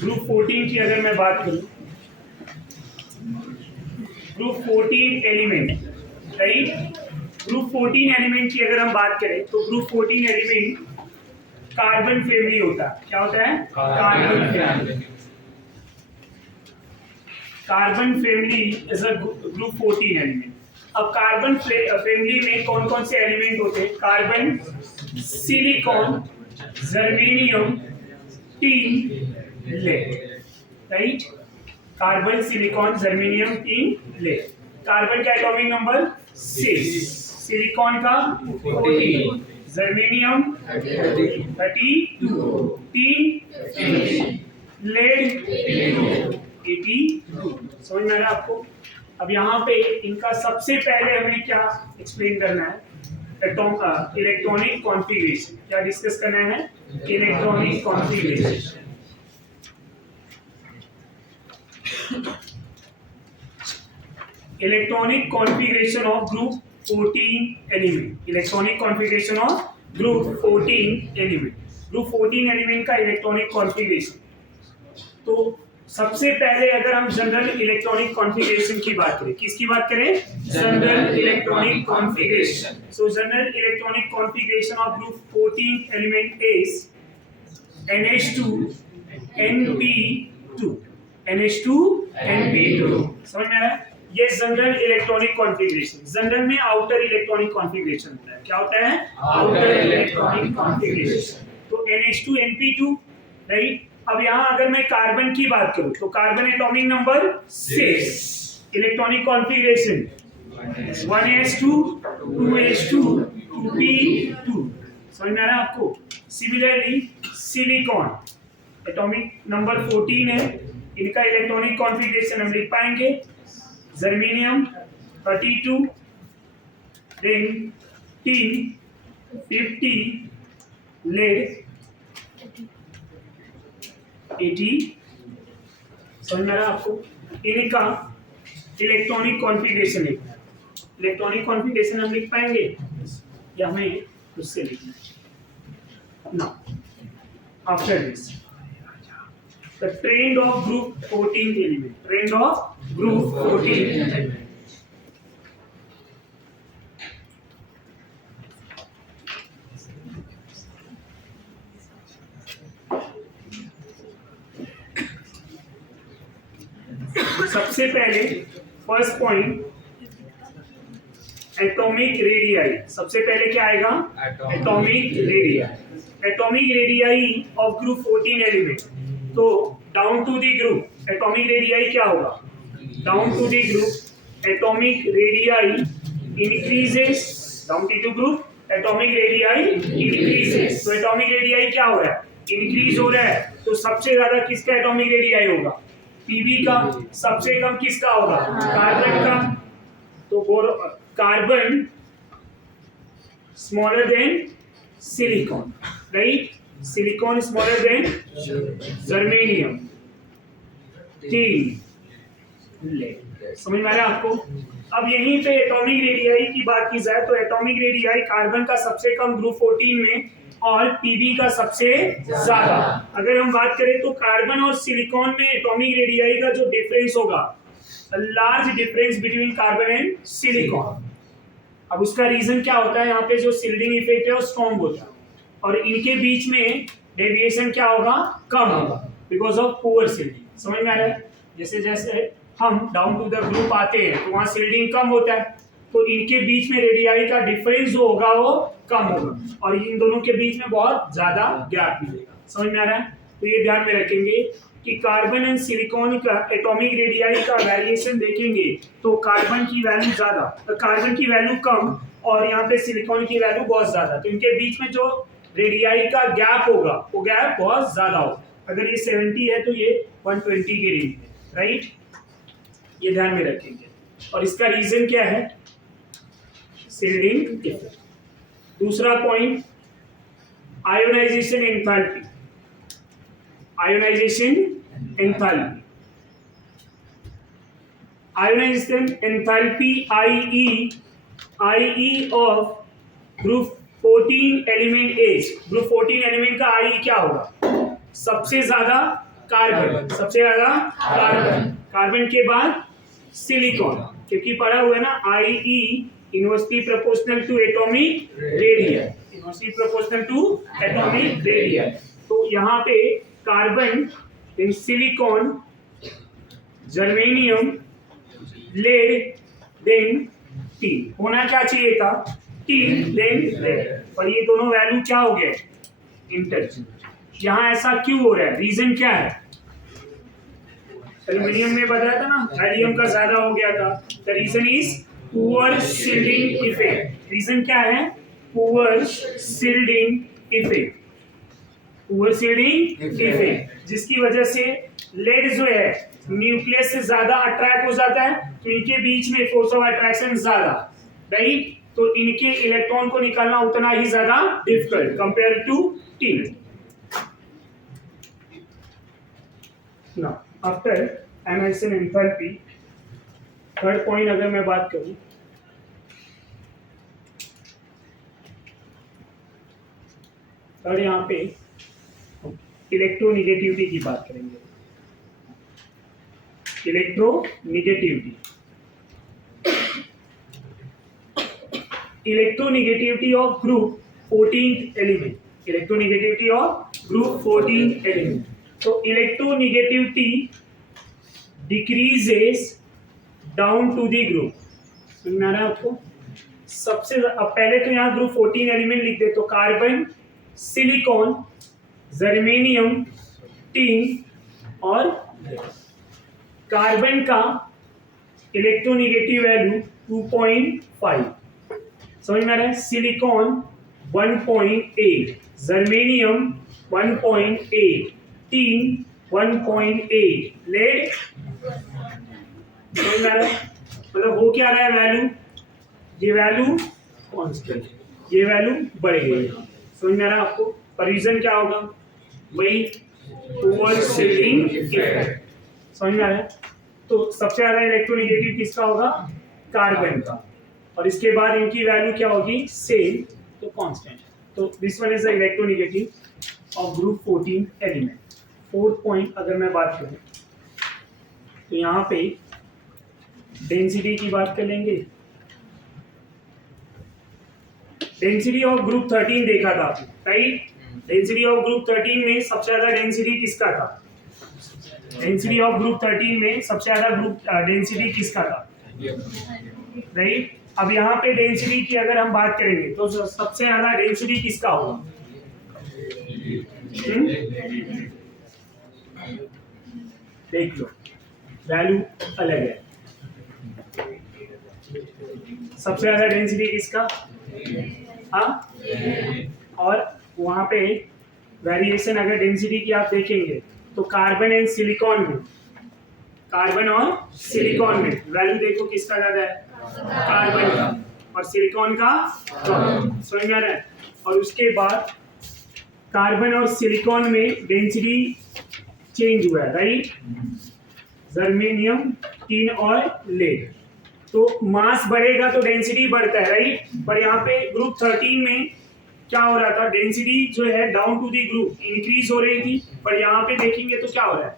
Group 14 की अगर मैं बात करूं, group 14 element, right. Group 14 element की अगर हम बात करें तो ग्रुप 14 एलिमेंट कार्बन फैमिली होता है। क्या होता है? Carbon family. Carbon family is a group 14 element. अब कार्बन फैमिली में कौन कौन से एलिमेंट होते हैं? Carbon, silicon, germanium, tin, lead, right. Carbon, silicon, germanium, tin, lead. Carbon का एटॉमिक नंबर 6, सिलिकॉन का 14, जर्मेनियम 32, टीन, लेड 82। समझ में आ रहा है आपको? अब यहाँ पे इनका सबसे पहले हमें क्या एक्सप्लेन करना है? Electronic configuration. क्या डिस्कस करना है? Electronic configuration. Electronic configuration of group 14 element. Electronic configuration of group 14 element. Group 14 element का इलेक्ट्रॉनिक कॉन्फ़िगरेशन। तो सबसे पहले अगर हम जनरल इलेक्ट्रॉनिक कॉन्फ़िगरेशन की बात करें, किसकी बात करें? General electronic configuration. So general electronic configuration of group 14 element is NH2 NP2। NH2 NP2। समझ में आ रहा है? ये जनरल इलेक्ट्रॉनिक कॉन्फ़िगरेशन। जनरल में आउटर इलेक्ट्रॉनिक कॉन्फ़िगरेशन होता है। क्या होता है? Outer electronic configuration. तो NH2 NP2, राइट। अब यहाँ अगर मैं कार्बन की बात करूं तो carbon atomic number 6, electronic configuration 1s2 2s2 2p2। समझ में आ रहा है आपको? सिमिलरली सिलिकॉन एटॉमिक नंबर 14 है, इनका इलेक्ट्रॉनिक कॉन्फ़िगरेशन हम लिख पाएंगे जर्मेनियम 32, देन टीन 50, लेड 80। समझ में आ रहा है आपको? इनका इलेक्ट्रॉनिक कॉन्फ़िगरेशन है। इलेक्ट्रॉनिक कॉन्फ़िगरेशन हम लिख पाएंगे या हमें उससे लिखना है? Now after this the trend of group 14 element. Trend of group 14 element. सबसे पहले फर्स्ट पॉइंट एटॉमिक रेडियाई। सबसे पहले क्या आएगा? Atomic radii. Atomic radii of group 14 element. तो down to the group atomic radii क्या होगा? Down to the group atomic radii increases. Down to group atomic radii increases. तो एटॉमिक रेडियाई क्या हो रहा है? इंक्रीज हो रहा है। तो सबसे ज्यादा किसका एटॉमिक रेडियाई होगा? पीबी का। सबसे कम किसका होगा? कार्बन का। तो carbon smaller than silicon, right. Silicon smaller than germanium, tin, lead. समझ में आ रहा है आपको? अब यहीं पे एटॉमिक रेडियाई की बात की जाए तो एटॉमिक रेडियाई कार्बन का सबसे कम ग्रुप 14 में और पीबी का सबसे ज्यादा। अगर हम बात करें तो कार्बन और सिलिकॉन में एटॉमिक रेडियाई का जो डिफरेंस होगा, large difference between carbon and silicon. अब उसका रीजन क्या होता है? यहाँ पे जो शिल्डिंग इफेक्ट है वो स्ट्रॉन्ग होता है और इनके बीच में डेविएशन क्या होगा? कम होगा, बिकॉज ऑफ पुअर शिल्डिंग। समझ में आ रहा है? जैसे जैसे हम डाउन टू द ग्रुप आते हैं तो वहां शिल्डिंग कम होता है, तो इनके बीच में रेडियाई का डिफरेंस जो होगा वो कम होगा और इन दोनों के बीच में बहुत ज्यादा गैप मिलेगा। समझ में आ रहा है? तो ये ध्यान में रखेंगे कि कार्बन एंड सिलिकॉन का एटॉमिक रेडियाई का वेरिएशन देखेंगे तो कार्बन की वैल्यू ज्यादा, कार्बन की वैल्यू कम और यहाँ पे सिलिकॉन की वैल्यू बहुत ज्यादा। तो इनके बीच में जो रेडियाई का गैप होगा वो गैप बहुत ज्यादा होगा। अगर ये 70 है तो ये 120 के रेंज में, राइट। ये ध्यान में रखेंगे। और इसका रीजन क्या है? Shielding effect. दूसरा point ionisation enthalpy. Ionisation enthalpy. Ionisation enthalpy IE of group 14 element as. Group 14 element का IE क्या होगा? सबसे ज्यादा कार्बन, सबसे ज्यादा कार्बन। कार्बन के बाद सिलिकॉन, क्योंकि पढ़ा हुआ है ना IE inversely proportional to atomic radius, inversely proportional to atomic radius. तो यहाँ पे carbon, then silicon, germanium, lead, then tin. होना क्या चाहिए था? Tin, then lead. पर ये दोनों वैल्यू क्या हो गए? इंटरचेंज। यहाँ ऐसा क्यों हो रहा है? रीजन क्या है? एल्यूमिनियम में बताया था ना, हेलियम का ज्यादा हो गया था। The reason is poor shielding effect. Reason क्या है? Poor shielding effect, poor shielding effect, जिसकी वजह से लेड जो है न्यूक्लियस से ज्यादा अट्रैक्ट हो जाता है, तो इनके बीच में फोर्स ऑफ अट्रैक्शन ज्यादा, राइट? तो इनके इलेक्ट्रॉन को निकालना उतना ही ज्यादा difficult compare to tin. Now, after analysis enthalpy, third point अगर मैं बात करूं, थर्ड यहाँ पे इलेक्ट्रोनिगेटिविटी की बात करेंगे। Electronegativity, electronegativity of group 14th element, electronegativity of group 14th element. तो electronegativity decreases down to the group. समझ आ रहा है आपको? सबसे अब पहले तो यहाँ ग्रुप 14 एलिमेंट लिख दे, तो कार्बन, सिलिकॉन, जर्मेनियम, टीन और कार्बन का इलेक्ट्रोनिगेटिव वैल्यू 2.5। समझ में आ रहा है? सिलिकॉन 1.8, जर्मेनियम 1.8, टीन 1.8, लेड समझ में आ रहा है? मतलब हो क्या रहा है वैल्यू? ये वैल्यू कांस्टेंट, ये वैल्यू बढ़ गई। समझ में आ रहा है आपको? पर रीजन क्या होगा? वही पुअर शिल्डिंग इफेक्ट। समझ में आ रहा है? तो सबसे ज्यादा इलेक्ट्रोनिगेटिव किसका होगा? कार्बन का। और इसके बाद इनकी वैल्यू क्या होगी? सेम, तो कांस्टेंट। तो this one is the electronegative of group 14 element. Fourth point अगर मैं बात करूं, तो यहाँ पे डेंसिटी की बात कर लेंगे। डेंसिटी ऑफ ग्रुप 13 देखा था, राइट? डेंसिटी ऑफ ग्रुप 13 में सबसे ज्यादा डेंसिटी किसका था? डेंसिटी ऑफ ग्रुप 13 में सबसे ज्यादा ग्रुप डेंसिटी किसका था? राइट? अब यहाँ पे डेंसिटी की अगर हम बात करेंगे तो सबसे ज्यादा डेंसिटी किसका होगा? देख लो, वैल्यू अलग है। सबसे ज्यादा डेंसिटी किसका? हाँ, और वहां पे वेरिएशन अगर डेंसिटी की आप देखेंगे तो कार्बन एंड सिलिकॉन में, कार्बन और सिलिकॉन में वैल्यू देखो किसका ज्यादा है? कार्बन का, और सिलिकॉन का कम। समझ में आ रहा है? और उसके बाद कार्बन और सिलिकॉन में डेंसिटी चेंज हुआ है, राइट? जर्मेनियम, टीन और लेड। तो मास बढ़ेगा तो डेंसिटी बढ़ता है, राइट? पर यहाँ पे ग्रुप 13 में क्या हो रहा था? डेंसिटी जो है down to the group increase हो रही थी, पर यहाँ पे देखेंगे तो क्या हो रहा है?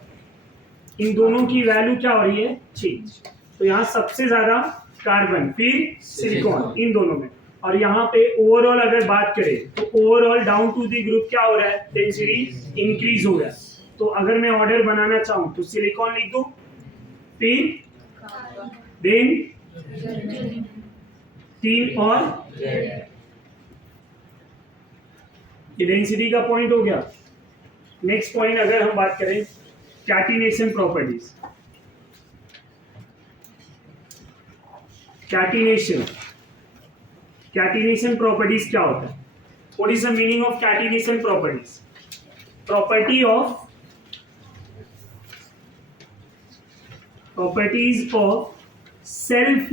इन दोनों की वैल्यू क्या हो रही है? चेंज। तो यहाँ सबसे ज्यादा कार्बन, फिर सिलिकॉन, इन दोनों में। और यहाँ पे ओवरऑल अगर बात करें तो overall down to the group क्या हो रहा है? डेंसिटी इंक्रीज हो रहा है। तो अगर मैं ऑर्डर बनाना चाहूँ तो सिलिकॉन लिख दो, फिर देन टीन और ये डेंसिटी का पॉइंट हो गया। नेक्स्ट पॉइंट अगर हम बात करें कैटिनेशन प्रॉपर्टीज। कैटिनेशन प्रॉपर्टीज क्या होता है? What is the meaning of catenation properties? properties of self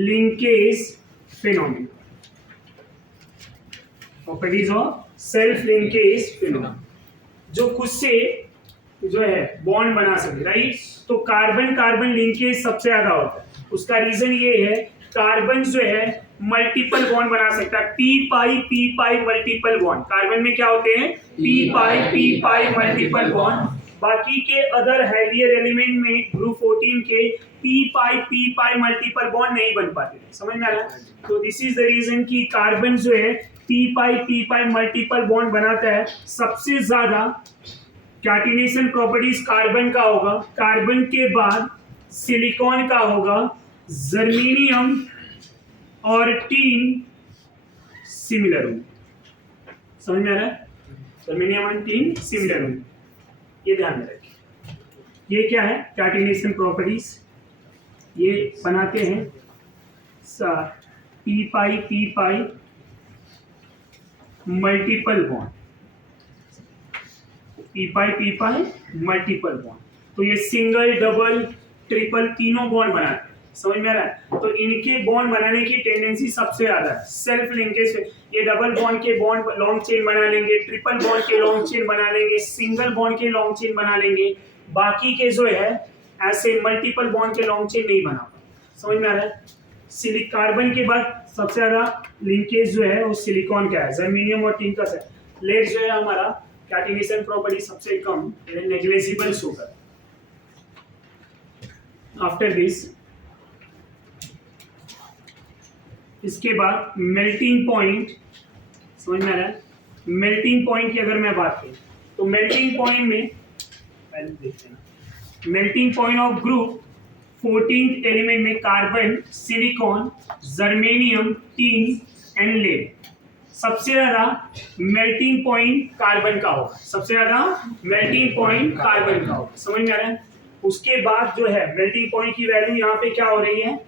linkage phenomenon. Properties of self linkage phenomenon, जो खुद से जो है बॉन्ड बना सके, राइट? तो कार्बन कार्बन लिंकेज सबसे ज्यादा होता है। उसका रीजन ये है कार्बन जो है मल्टीपल बॉन्ड बना सकता है, पी पाई मल्टीपल बॉन्ड। कार्बन में क्या होते हैं? पी पाई मल्टीपल बॉन्ड। बाकी के अदर हेवियर एलिमेंट में ग्रुप 14 के पी पाई मल्टीपल बॉन्ड नहीं बन पाते। समझ में आ रहा है? तो दिस इज द रीजन कि कार्बन जो है पी पाई मल्टीपल बॉन्ड बनाता है। सबसे ज्यादा कैटिनेशन प्रॉपर्टीज कार्बन का होगा, कार्बन के बाद सिलिकॉन का होगा, जर्मेनियम और टीन सिमिलर होंगे। समझ में आ रहा है? जर्मेनियम और टीन सिमिलर होंगे, ये ध्यान में रखिए। ये क्या है? Catenation properties. ये बनाते हैं पी पाई मल्टीपल बॉन्ड, पी पाई मल्टीपल बॉन्ड। तो ये सिंगल डबल ट्रिपल तीनों बॉन्ड बनाते हैं। समझ में आ रहा है? तो इनके बॉन्ड बनाने की टेंडेंसी सबसे ज्यादा है, सेल्फ लिंकेज। ये डबल बॉन्ड के बॉन्ड लॉन्ग चेन बना लेंगे, ट्रिपल बॉन्ड के लॉन्ग चेन बना लेंगे, सिंगल बॉन्ड के लॉन्ग चेन बना लेंगे। बाकी के जो है ऐसे मल्टीपल बॉन्ड के लॉन्ग चेन नहीं बना पाते। समझ में आ रहा है? कार्बन के बाद सबसे ज्यादा लिंकेज जो है वो सिलिकॉन का है, जर्मेनियम और टीन का है। लेड जो है हमारा कैटिनेशन प्रॉपर्टी सबसे कम, नेग्लिजिबल शुगर। आफ्टर दिस, इसके बाद मेल्टिंग पॉइंट। समझ में आ रहा है? मेल्टिंग पॉइंट की अगर मैं बात करूं तो मेल्टिंग पॉइंट में पहले देखते हैं, melting point of group 14th element में carbon, silicon, germanium, tin and lead. सबसे ज्यादा मेल्टिंग पॉइंट कार्बन का होगा, सबसे ज्यादा मेल्टिंग पॉइंट कार्बन का होगा। समझ में आ रहा है? उसके बाद जो है मेल्टिंग पॉइंट की वैल्यू यहाँ पे क्या हो रही है?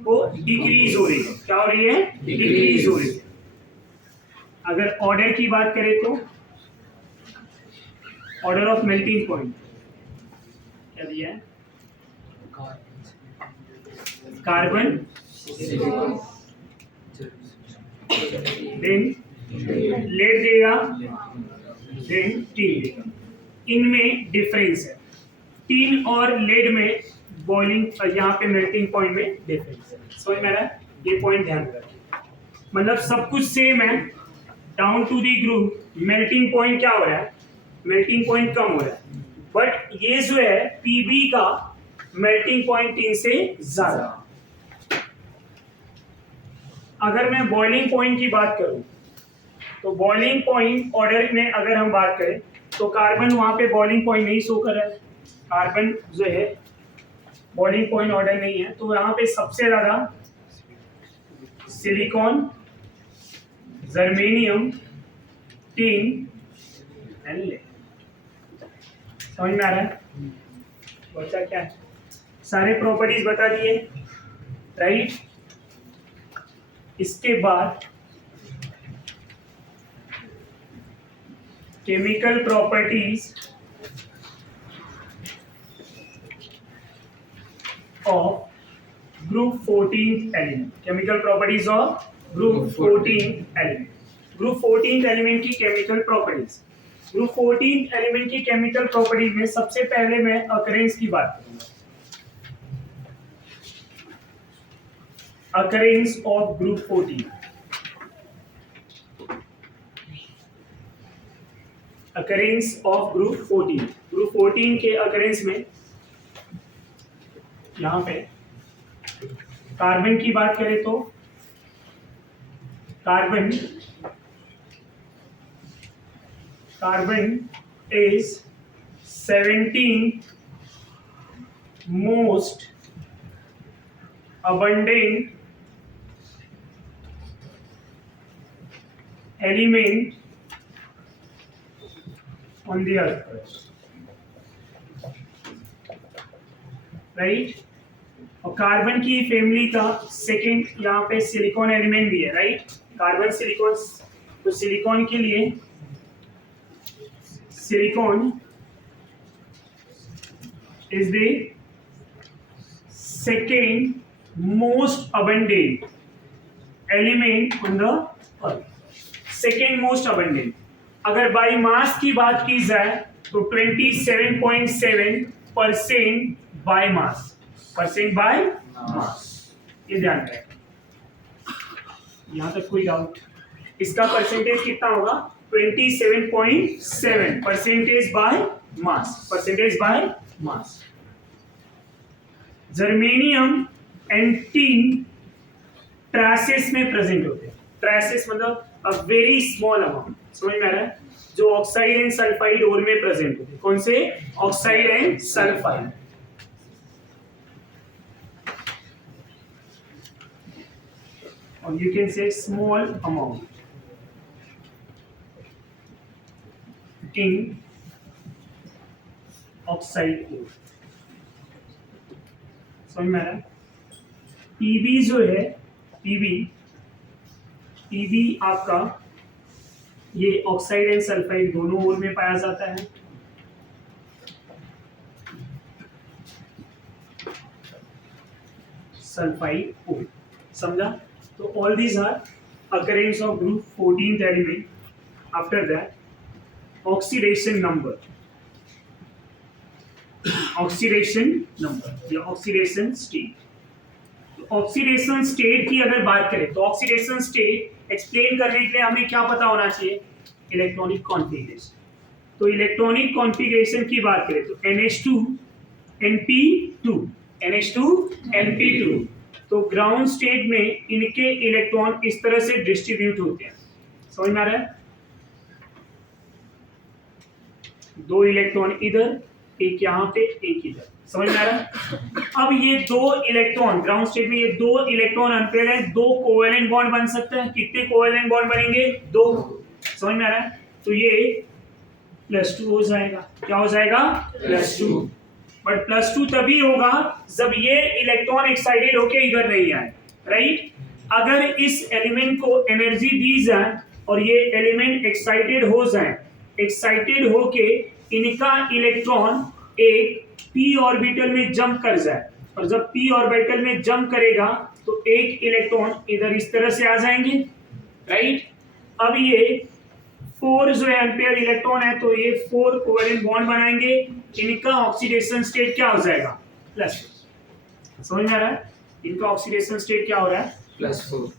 वो डिक्रीज हो रही है। क्या हो रही है? डिक्रीज हो रही है। अगर ऑर्डर की बात करें तो ऑर्डर ऑफ मेल्टिंग पॉइंट क्या दिया है? कार्बन, देन लेड देगा, देन टीन देगा। इनमें डिफरेंस है, टीन और लेड में बॉइलिंग, यहाँ पे मेल्टिंग पॉइंट में डिफरेंस है। समझ में आ रहा है? ये पॉइंट ध्यान रखिए। मतलब सब कुछ सेम है, down to the group melting point क्या हो रहा है? मेल्टिंग पॉइंट कम हो रहा है। बट ये जो है पीबी का मेल्टिंग पॉइंट टीन से ज्यादा। अगर मैं बॉइलिंग पॉइंट की बात करूं तो बॉइलिंग पॉइंट ऑर्डर में अगर हम बात करें तो कार्बन वहां पे बॉइलिंग पॉइंट नहीं शो कर रहा है, कार्बन जो है बॉइलिंग पॉइंट ऑर्डर नहीं है। तो यहाँ पे सबसे ज्यादा silicon, germanium, tin and lead. समझ में आ रहा है? बचा क्या है? सारे प्रॉपर्टीज बता दिए, राइट? इसके बाद chemical properties of group 14th element. Chemical properties of group 14th element. Group 14th element की chemical properties. Group 14th element की केमिकल प्रॉपर्टीज में सबसे पहले मैं अकरेंस की बात करूंगा। Occurrence of group 14। Occurrence of group 14। Group 14 के अकरेंस में यहां पे कार्बन की बात करें तो carbon is 17th most abundant element on the earth, right? और कार्बन की फैमिली का सेकेंड यहाँ पे सिलिकॉन एलिमेंट भी है, राइट? कार्बन सिलिकॉन, तो सिलिकॉन के लिए silicon is the second most abundant element on the earth. Second most abundant. अगर बाई मास की बात की जाए तो 27.7% by mass, percent by mass, ये ध्यान रखें। यहाँ तक कोई डाउट? इसका परसेंटेज कितना होगा? 27.7 percentage by mass, percentage by mass. Germanium and tin traces में प्रेजेंट होते हैं। ट्रेसेस मतलब अ वेरी स्मॉल अमाउंट, समझ में आ रहा है? जो ऑक्साइड एंड सल्फाइड ओर में प्रेजेंट होते हैं। कौन से? Oxide and sulphide. और you can say small amount tin oxide ore, समझ में आ रहा है? पीबी जो है, पीबी आपका ये ऑक्साइड एंड सल्फाइड दोनों ओर में पाया जाता है। सल्फाइड ओर, समझा? तो all these are occurrence of group 14th element. After that, oxidation number या ऑक्सीडेशन स्टेट। ऑक्सीडेशन स्टेट की अगर बात करें तो ऑक्सीडेशन स्टेट एक्सप्लेन करने के लिए हमें क्या पता होना चाहिए? Electronic configuration. तो इलेक्ट्रॉनिक कॉन्फ़िगरेशन की बात करें तो NH2 NP2, NH2 NP2। तो ग्राउंड स्टेट में इनके इलेक्ट्रॉन इस तरह से डिस्ट्रीब्यूट होते हैं, समझ में आ रहा है? 2 इलेक्ट्रॉन इधर, एक यहाँ पे, एक इधर, समझ में आ रहा है? अब ये 2 इलेक्ट्रॉन ग्राउंड स्टेट में, ये 2 इलेक्ट्रॉन अनपेयर्ड है, 2 कोवेलेंट बॉन्ड बन सकते हैं। कितने कोवेलेंट बॉन्ड बनेंगे? 2, समझ में आ रहा है? तो ये +2 हो जाएगा। क्या हो जाएगा? +2। बट +2 तभी होगा जब ये इलेक्ट्रॉन एक्साइटेड होके इधर नहीं आए, राइट? अगर इस एलिमेंट को एनर्जी दी जाए और ये एलिमेंट एक्साइटेड हो जाए, एक्साइटेड होके इनका इलेक्ट्रॉन एक p ऑर्बिटल में जंप कर जाए, और जब p ऑर्बिटल में जंप करेगा तो एक इलेक्ट्रॉन इधर इस तरह से आ जाएंगे, राइट? अब ये 4 जो है अनपेयर इलेक्ट्रॉन है, तो ये 4 कोवेलेंट बॉन्ड बनाएंगे। इनका ऑक्सीडेशन स्टेट क्या हो जाएगा? +4। समझ में आ रहा है? इनका ऑक्सीडेशन स्टेट क्या हो रहा है? +4।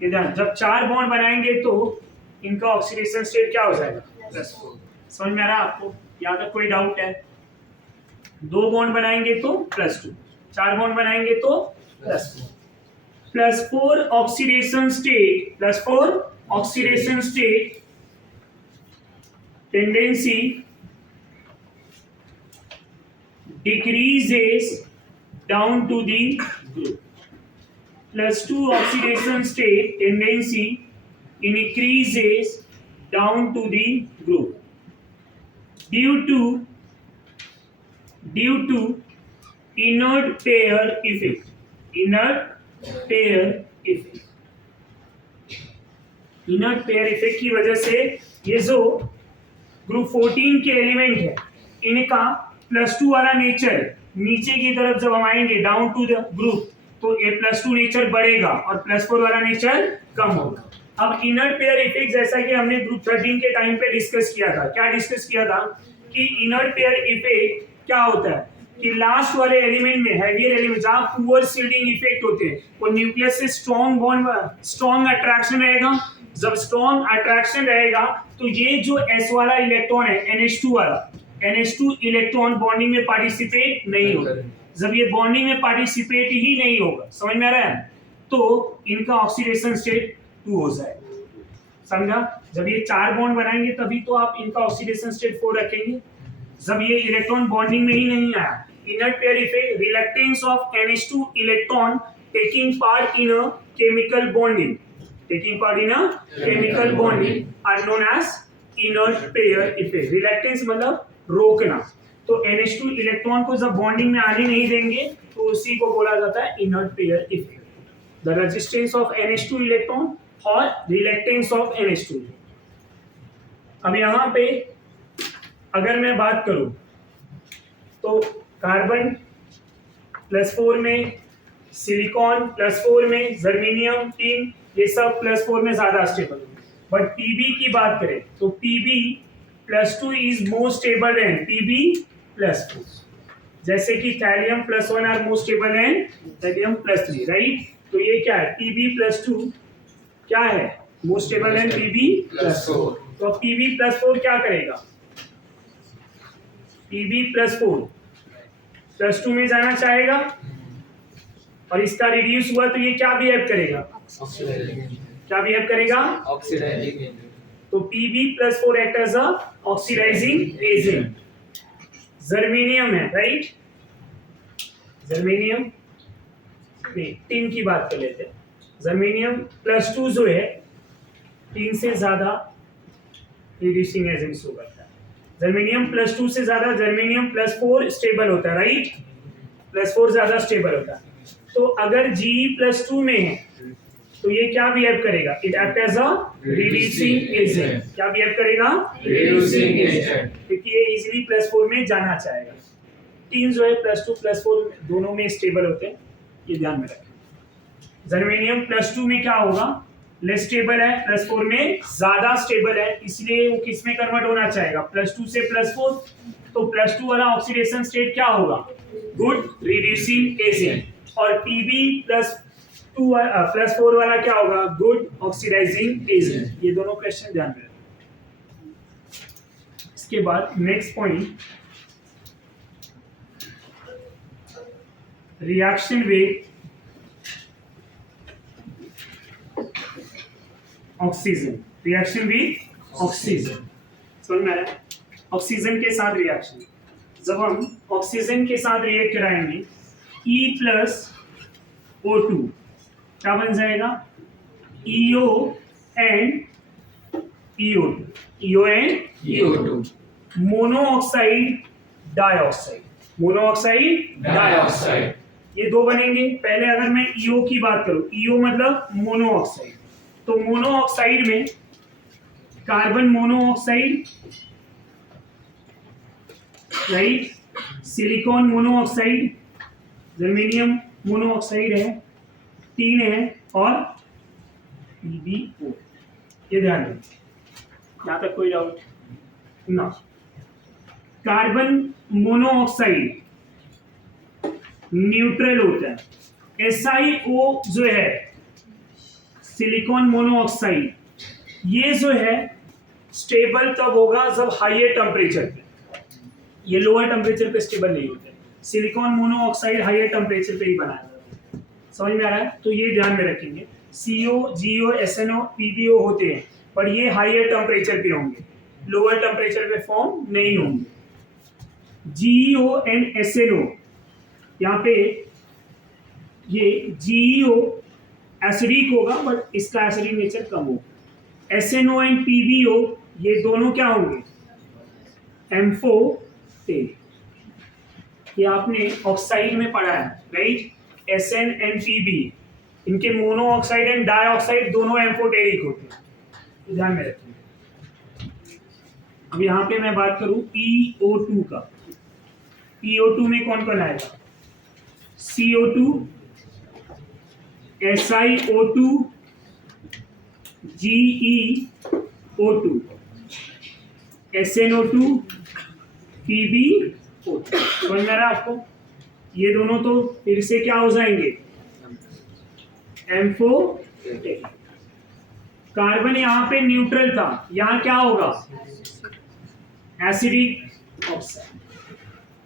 इधर जब 4 बॉन्ड बनाएंगे तो इनका ऑक्सीडेशन स्टेट क्या हो जाएगा? +4। समझ में आ रहा है आपको? यहाँ तक कोई डाउट है? 2 बॉन्ड बनाएंगे तो +2, 4 बॉन्ड बनाएंगे तो +4। +4 oxidation state, +4 oxidation state tendency decreases down to the group. +2 oxidation state tendency increases down to the group due to inert pair effect. inert pair effect की वजह से ये जो ग्रुप 14 के एलिमेंट है, इनका +2 वाला नेचर नीचे की तरफ जब हम आएंगे डाउन टू द ग्रुप, तो ये +2 नेचर बढ़ेगा और +4 वाला नेचर कम होगा। अब इनर्ट पेयर इफेक्ट जैसा कि हमने ग्रुप 13 के टाइम पे डिस्कस किया था, क्या डिस्कस किया था कि इनर्ट पेयर इफेक्ट क्या होता है कि लास्ट वाले एलिमेंट में, हैवियर एलिमेंट जहां पुअर शील्डिंग इफेक्ट होते हैं, वो न्यूक्लियस से स्ट्रॉन्ग बॉन्ड, स्ट्रॉन्ग अट्रैक्शन रहेगा। जब स्ट्रॉन्ग अट्रैक्शन रहेगा तो ये जो S वाला इलेक्ट्रॉन है, NH2 वाला, NH2 इलेक्ट्रॉन बॉन्डिंग में पार्टिसिपेट नहीं होगा। जब ये बॉन्डिंग में पार्टिसिपेट ही नहीं होगा, समझ में आ रहा है, तो इनका ऑक्सीडेशन स्टेट 2 हो जाएगा। समझा? जब ये 4 बॉन्ड बनाएंगे तभी तो आप इनका ऑक्सीडेशन स्टेट 4 रखेंगे। जब ये इलेक्ट्रॉन बॉन्डिंग में ही नहीं आया, inert pair effect, reluctance of NH2 electron taking part in a chemical bonding, taking part in a chemical bonding are known as inert pair effect. Reluctance मतलब रोकना। तो NH2 इलेक्ट्रॉन को जब बॉन्डिंग में आने नहीं देंगे तो उसी को बोला जाता है inert pair effect. The resistance of NH2 electron और रिलक्टेंस ऑफ NH2। अब यहाँ पे अगर मैं बात करूं तो कार्बन +4 में, सिलिकॉन +4 में, जर्मेनियम, टिन, ये सब +4 में ज्यादा स्टेबल है। बट Pb की बात करें तो Pb +2 is more stable than Pb +4। जैसे कि thallium +1 are more stable than thallium +3, right? तो ये क्या है? Pb +2 क्या है मोस्ट स्टेबल है Pb+4। तो Pb+4 क्या करेगा, Pb+4 +2 में जाना चाहेगा और इसका रिड्यूस हुआ तो ये क्या बिहेव करेगा, क्या बिहेव करेगा, ऑक्सीडाइजिंग। तो Pb+4 act as a oxidising agent. Germanium है राइट, जर्मेनियम नहीं टिन की बात कर लेते हैं। जर्मेनियम +2 जो है 3 से ज्यादा रिड्यूसिंग एजेंट शो करता है। जर्मेनियम +2 से ज्यादा, जर्मेनियम +4 स्टेबल होता है राइट, +4 ज्यादा स्टेबल होता है। तो अगर Ge+2 में है तो ये क्या बिहेव करेगा, it act as a reducing agent. क्या बिहेव करेगा, रिड्यूसिंग एजेंट, क्योंकि ये इजीली +4 में जाना चाहेगा। 3 जो है +2 +4 दोनों में स्टेबल होते हैं, ये ध्यान में रखें। जर्मेनियम +2 में क्या होगा, लेस स्टेबल है, +4 में ज्यादा स्टेबल है, इसलिए वो किस में कन्वर्ट होना चाहेगा, +2 से +4। तो +2 वाला ऑक्सीडेशन स्टेट क्या होगा, गुड रिड्यूसिंग एजेंट, और Pb+4 वाला क्या होगा, गुड ऑक्सीडाइजिंग एजेंट। ये दोनों क्वेश्चन ध्यान में रखें। इसके बाद next point, reaction with oxygen, reaction with oxygen समझ में आ रहा है। ऑक्सीजन के साथ रिएक्शन, जब हम ऑक्सीजन के साथ रिएक्ट कराएंगे E+O2 क्या बन जाएगा, EO and EO2, EO and CO2, monoxide dioxide, monoxide dioxide. ये दो बनेंगे। पहले अगर मैं EO की बात करूं, EO मतलब मोनोऑक्साइड, तो मोनोऑक्साइड में carbon monoxide right, silicon monoxide, germanium monoxide है, 3 है, और PbO। ये ध्यान रखें, यहाँ तक कोई डाउट ना। कार्बन मोनोऑक्साइड न्यूट्रल होता है, SiO जो है सिलिकॉन मोनोऑक्साइड, ये जो है स्टेबल तब होगा जब हाईयर टेम्परेचर पे, ये लोअर टेम्परेचर पे स्टेबल नहीं होते। सिलिकॉन मोनोऑक्साइड हाईयर टेम्परेचर पे ही बनाया जाता है, समझ में आ रहा है। तो ये ध्यान में रखेंगे, CO, GO, SNO, PbO होते हैं, पर ये हाईयर टेम्परेचर पे होंगे, लोअर टेम्परेचर पे फॉर्म नहीं होंगे। GeO एंड SNO, यहाँ पे ये GeO एसिडिक होगा बट इसका एसिडिक नेचर कम होगा। SNO एंड PbO ये दोनों क्या होंगे, एम्फोटेरिक। ये आपने ऑक्साइड में पढ़ा है राइट, Sn एंड Pb, इनके मोनोऑक्साइड एंड डाइऑक्साइड दोनों एम्फोटेरिक होते हैं, तो ध्यान में रखिए। अब यहाँ पे मैं बात करूं EO2 का, EO2 में कौन कौन आएगा, CO2, SiO2, GeO2, SNO2, PbO2। समझ में आ रहा है आपको, ये दोनों तो फिर से क्या हो जाएंगे, एम्फोटेरिक। कार्बन यहाँ पे न्यूट्रल था, यहाँ क्या होगा, एसिडिक ऑक्साइड,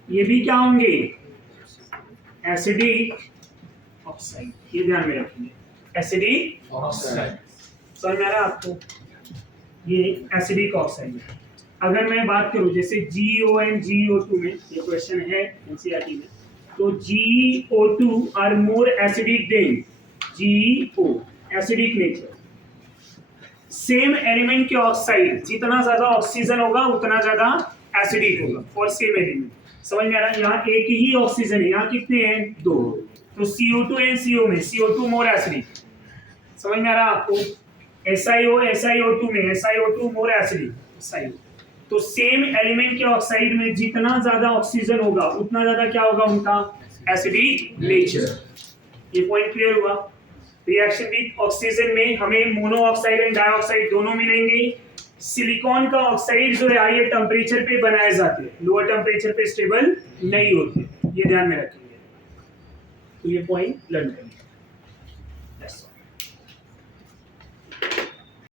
ये भी क्या होंगे, एसिडिक ऑक्साइड। ये ध्यान में रखेंगे, एसिडिक ऑक्साइड। समझ में आ रहा है आपको, ये एसिडिक ऑक्साइड है। अगर मैं बात करूं जैसे GeO एंड GeO2 में, ये क्वेश्चन है NCERT में, तो GeO2 are more acidic than GeO, acidic nature. Same element के ऑक्साइड, जितना ज्यादा ऑक्सीजन होगा उतना ज्यादा एसिडिक होगा फॉर सेम एलिमेंट। समझ में आ रहा है, यहाँ एक ही ऑक्सीजन है, यहाँ कितने हैं, 2, तो CO2 एंड CO में CO2 मोर एसिडिक। समझ में आ रहा है आपको, SiO2 में SiO2 मोर एसिडिक, SiO। तो सेम एलिमेंट के ऑक्साइड में जितना ज्यादा ऑक्सीजन होगा उतना ज्यादा क्या होगा उनका, एसिडिक नेचर। ये पॉइंट क्लियर हुआ। रिएक्शन विद ऑक्सीजन में हमें मोनोऑक्साइड एंड डाइऑक्साइड दोनों मिलेंगे। सिलिकॉन का ऑक्साइड जो है हाई टेम्परेचर पे बनाए जाते हैं, लोअर टेम्परेचर पे स्टेबल नहीं होते, ये ध्यान में रखेंगे। तो ये पॉइंट लर्न करेंगे।